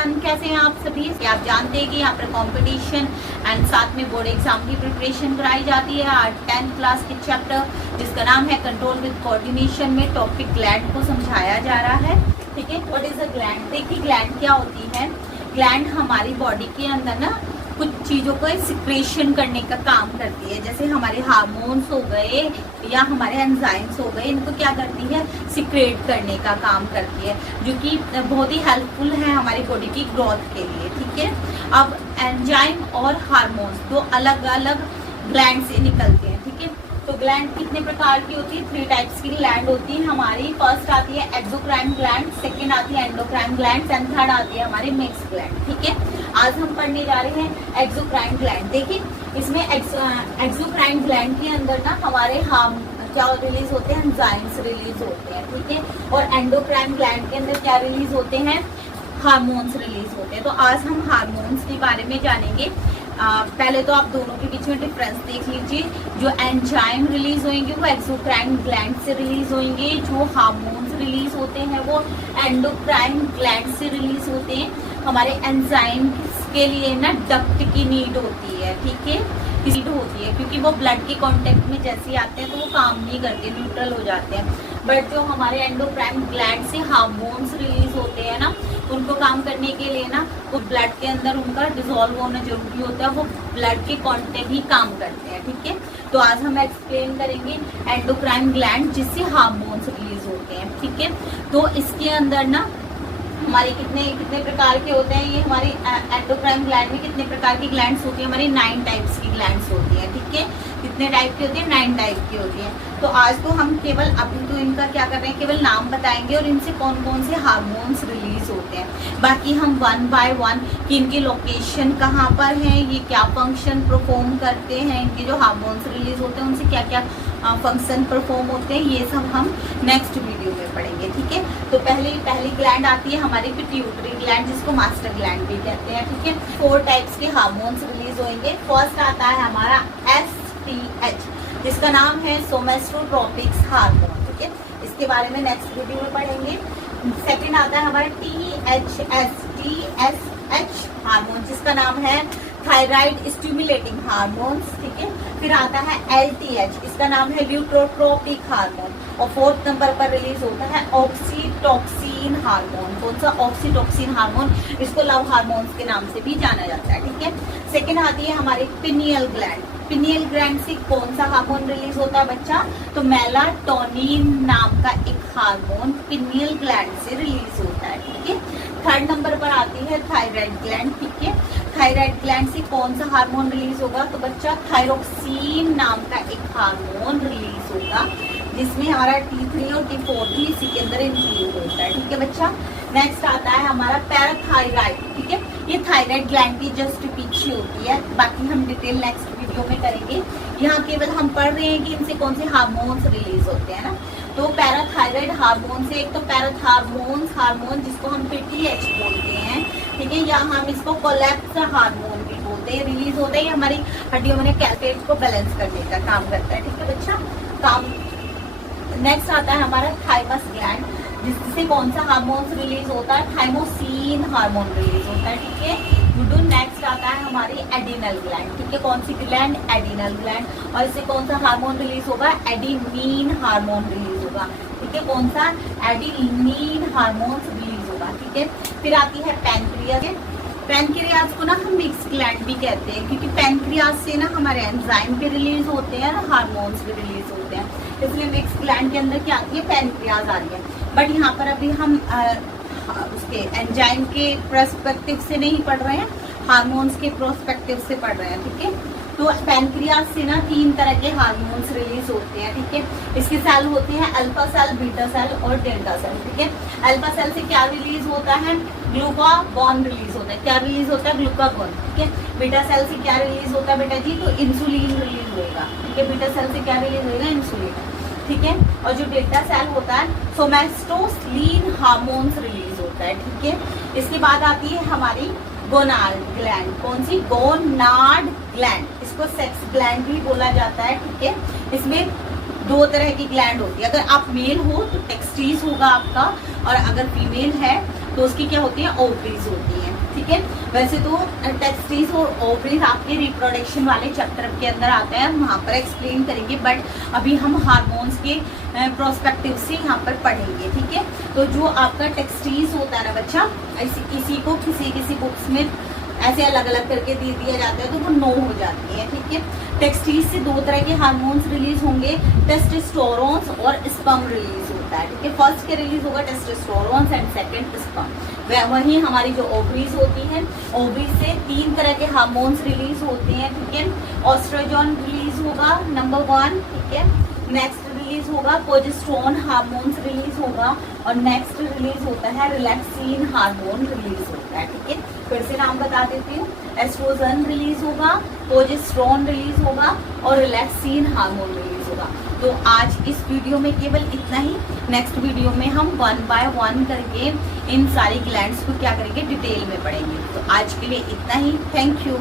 Everyone, कैसे हैं आप सभी। आप जानते हैं कि यहाँ पर कंपटीशन एंड साथ में बोर्ड एग्जाम की प्रिपरेशन कराई जाती है। आज 10th क्लास के चैप्टर जिसका नाम है कंट्रोल विद कोऑर्डिनेशन में टॉपिक ग्लैंड को समझाया जा रहा है। ठीक है, व्हाट इज अ ग्लैंड। देखिए ग्लैंड क्या होती है। ग्लैंड हमारी बॉडी के अंदर ना कुछ चीज़ों को सिक्रेशन करने का काम करती है, जैसे हमारे हार्मोन्स हो गए या हमारे एंजाइम्स हो गए, इनको क्या करती है, सिक्रेट करने का काम करती है, जो कि बहुत ही हेल्पफुल है हमारी बॉडी की ग्रोथ के लिए। ठीक है, अब एंजाइम और हार्मोन्स दो अलग अलग ग्लैंड से निकलते हैं। ठीक है, तो ग्लैंड कितने प्रकार की होती है, 3 टाइप्स की ग्लैंड होती है हमारी। फर्स्ट आती है एक्सोक्राइन ग्लैंड, सेकंड आती है एंडोक्राइन ग्लैंड एंड थर्ड आती है हमारी मिक्स ग्लैंड। ठीक है, आज हम पढ़ने जा रहे हैं एक्सोक्राइन ग्लैंड। देखिए इसमें एक्सोक्राइन ग्लैंड के अंदर ना हमारे क्या रिलीज होते हैं, एंजाइम्स रिलीज होते हैं। ठीक है, और एंडोक्राइन ग्लैंड के अंदर क्या रिलीज होते हैं, हार्मोन्स रिलीज होते हैं। तो आज हम हार्मोन्स के बारे में जानेंगे। पहले तो आप दोनों के बीच में डिफरेंस देख लीजिए। जो एंजाइम रिलीज होंगे वो एक्सोक्राइन ग्लैंड से रिलीज होंगे, जो हार्मोन्स रिलीज होते हैं वो एंडोक्राइन ग्लैंड से रिलीज होते हैं। हमारे एंजाइम के लिए ना डक्ट की नीड होती है। ठीक है, नीड होती है क्योंकि वो ब्लड के कांटेक्ट में जैसे आते हैं तो वो काम नहीं करते, न्यूट्रल हो जाते हैं। बट जो हमारे एंडोक्राइन ग्लैंड से हार्मोन्स रिलीज होते हैं ना, उनको काम करने के लिए ना वो ब्लड के अंदर उनका डिसॉल्व होना जरूरी होता है, वो ब्लड के कांटेक्ट ही काम करते हैं। ठीक है, तो आज हम एक्सप्लेन करेंगे एंडोक्राइन ग्लैंड जिससे हार्मोन्स रिलीज होते हैं। ठीक है, तो इसके अंदर ना हमारे कितने प्रकार के होते हैं। ये हमारी एंडोक्राइन ग्लैंड में कितने प्रकार की ग्लैंड्स होती है, हमारी 9 टाइप्स की ग्लैंड्स होती है। ठीक है, कितने टाइप की होती है, 9 टाइप की होती है। तो आज तो हम केवल अभी तो इनका क्या कर रहे हैं, केवल नाम बताएंगे और इनसे कौन कौन से हार्मोन्स रिलीज होते हैं। बाकी हम 1 बाय 1 कि इनकी लोकेशन कहाँ पर है, ये क्या फंक्शन परफॉर्म करते हैं, इनके जो हार्मोन्स रिलीज होते हैं उनसे क्या क्या फंक्शन परफॉर्म होते हैं, ये सब हम नेक्स्ट वीडियो में पढ़ेंगे। ठीक है, तो पहली ग्लैंड आती है हमारी पिट्यूटरी ग्लैंड, जिसको मास्टर ग्लैंड भी कहते हैं। ठीक है, 4 टाइप्स के हार्मोन्स रिलीज होंगे। फर्स्ट आता है हमारा STH, जिसका नाम है सोमेस्टोट्रोपिक्स हार्मोन। ठीक है, इसके बारे में नेक्स्ट वीडियो में पढ़ेंगे। सेकंड आता है हमारा TSH हार्मोन, जिसका नाम है थायराइड स्टिमुलेटिंग हार्मोन्स। ठीक है, फिर आता है LTH, इसका नाम है ल्यूट्रोट्रोपिक हार्मोन। और 4th नंबर पर रिलीज होता है ऑक्सीटोक्सिन हार्मोन। कौन सा, ऑक्सीटोक्सिन हार्मोन, इसको लव हार्मोन्स के नाम से भी जाना जाता है। ठीक है, सेकंड आती है हमारी पिनियल ग्लैंड। पिनियल ग्लैंड से कौन सा हार्मोन रिलीज होता है बच्चा, तो मेलाटोनिन नाम का एक हार्मोन पिनियल ग्लैंड से रिलीज होता है। ठीक है, थर्ड नंबर पर आती है थायराइड ग्लैंड। ठीक है, थायराइड ग्लैंड से कौन सा हार्मोन रिलीज होगा, तो बच्चा थायरोक्सिन नाम का एक हार्मोन रिलीज होगा, जिसमें हमारा T3 और T4 भी इसी के अंदर इंक्लूड होता है। ठीक है बच्चा, नेक्स्ट आता है हमारा पैराथायराइड। ठीक है, ये थायराइड ग्लैंड की जस्ट पीछे होती है, बाकी हम डिटेल नेक्स्ट वीडियो में करेंगे। यहाँ केवल हम पढ़ रहे हैं कि इनसे कौन से हार्मोन्स रिलीज होते हैं ना। तो पैराथायराइड हार्मोन से एक तो पैराथार्मोन्स हार्मोन, जिसको हम PTH बोलते हैं। ठीक है, या हम इसको कोलेप्स हार्मोन भी बोलते हैं, रिलीज होता है। हमारी हड्डियों में कैल्शियम को बैलेंस करने का काम करता है। ठीक है बच्चा, काम नेक्स्ट आता है हमारा थाइमस ग्लैंड, जिससे कौन सा हार्मोन्स रिलीज होता है, थाइमोसिन हार्मोन रिलीज होता है। ठीक है, नेक्स्ट आता है हमारी एडिनल ग्लैंड। ठीक है, कौन सी ग्लैंड, एडिनल ग्लैंड, और इससे कौन सा हार्मोन रिलीज होगा, एडिनिन हार्मोन रिलीज होगा। ठीक है, कौन सा, एडिनिन हार्मोन रिलीज होगा। ठीक है, फिर आती है पैनक्रियाज। पैनक्रियाज को ना हम मिक्स ग्लैंड भी कहते हैं, क्योंकि पैनक्रियाज से ना हमारे एंजाइम भी रिलीज होते हैं और हार्मोन्स भी रिलीज होते हैं, इसलिए मिक्स ग्लैंड के अंदर क्या आती है, पैनक्रियाज आ रही है। बट यहाँ पर अभी हम उसके एंजाइम के पर्सपेक्टिव से नहीं पढ़ रहे हैं, हार्मोन्स के प्रोस्पेक्टिव से पढ़ रहे हैं। ठीक है, तो पैनक्रियाज से ना 3 तरह के हार्मोन्स रिलीज होते हैं। ठीक है, इसके सेल होते हैं अल्फा सेल, बीटा सेल और डेल्टा सेल। ठीक है, अल्फा सेल से क्या रिलीज होता है, ग्लूकागॉन रिलीज होता है। क्या रिलीज होता है, ग्लूकागॉन। ठीक है, बीटा सेल से क्या रिलीज होता है बेटा जी, तो इंसुलिन रिलीज होगा। ठीक है, बीटा सेल से क्या रिलीज होगा, इंसुलिन। ठीक है, और जो डेल्टा सेल होता है सोमेस्टोसिन हार्मोन्स रिलीज होता है। ठीक है, इसके बाद आती है हमारी गोनाड ग्लैंड। कौन सी, गोनाड ग्लैंड, इसको सेक्स ग्लैंड भी बोला जाता है। ठीक है, इसमें 2 तरह की ग्लैंड होती है। अगर आप मेल हो तो टेक्सटीज होगा आपका, और अगर फीमेल है तो तो उसकी क्या होती है, ओवरीज होती है, ठीक है। वैसे तो टेस्टिस और ओवरीज आपके रिप्रोडक्शन वाले चैप्टर के अंदर आते हैं, हम वहाँ पर एक्सप्लेन करेंगे, बट अभी हम हार्मोन्स के प्रोस्पेक्टिव से यहाँ पर पढ़ेंगे, ठीक है। तो जो आपका टेस्टिस होता है ना बच्चा, इसी को किसी बुक्स में ऐसे अलग अलग करके दे दिया जाता है, तो वो नो हो जाती है, ठीक है। टेस्टिस से दो तरह के हार्मोन्स रिलीज होंगे, टेस्टोस्टेरोन्स और स्पर्म रिलीज होता है, ठीक है। फर्स्ट के रिलीज होगा टेस्टोस्टेरोन्स एंड सेकंड स्पर्म। वही हमारी जो ओवरीज होती है, ओवरीज से 3 तरह के हार्मोन्स रिलीज होते हैं, ठीक है। ऑस्ट्रोजन रिलीज होगा नंबर 1, ठीक है। नेक्स्ट रिलीज होगा प्रोजेस्टेरोन हार्मोन्स रिलीज होगा, और नेक्स्ट रिलीज होता है रिलैक्सिन हार्मोन रिलीज होता है, ठीक है। फिर से नाम बता देती हूँ, एस्ट्रोजन रिलीज होगा, प्रोजेस्टेरोन रिलीज होगा और रिलैक्सिन हार्मोन रिलीज होगा। तो आज इस वीडियो में केवल इतना ही। नेक्स्ट वीडियो में हम 1 बाय 1 करके इन सारी ग्लैंड्स को क्या करेंगे, डिटेल में पढ़ेंगे। तो आज के लिए इतना ही। Thank you.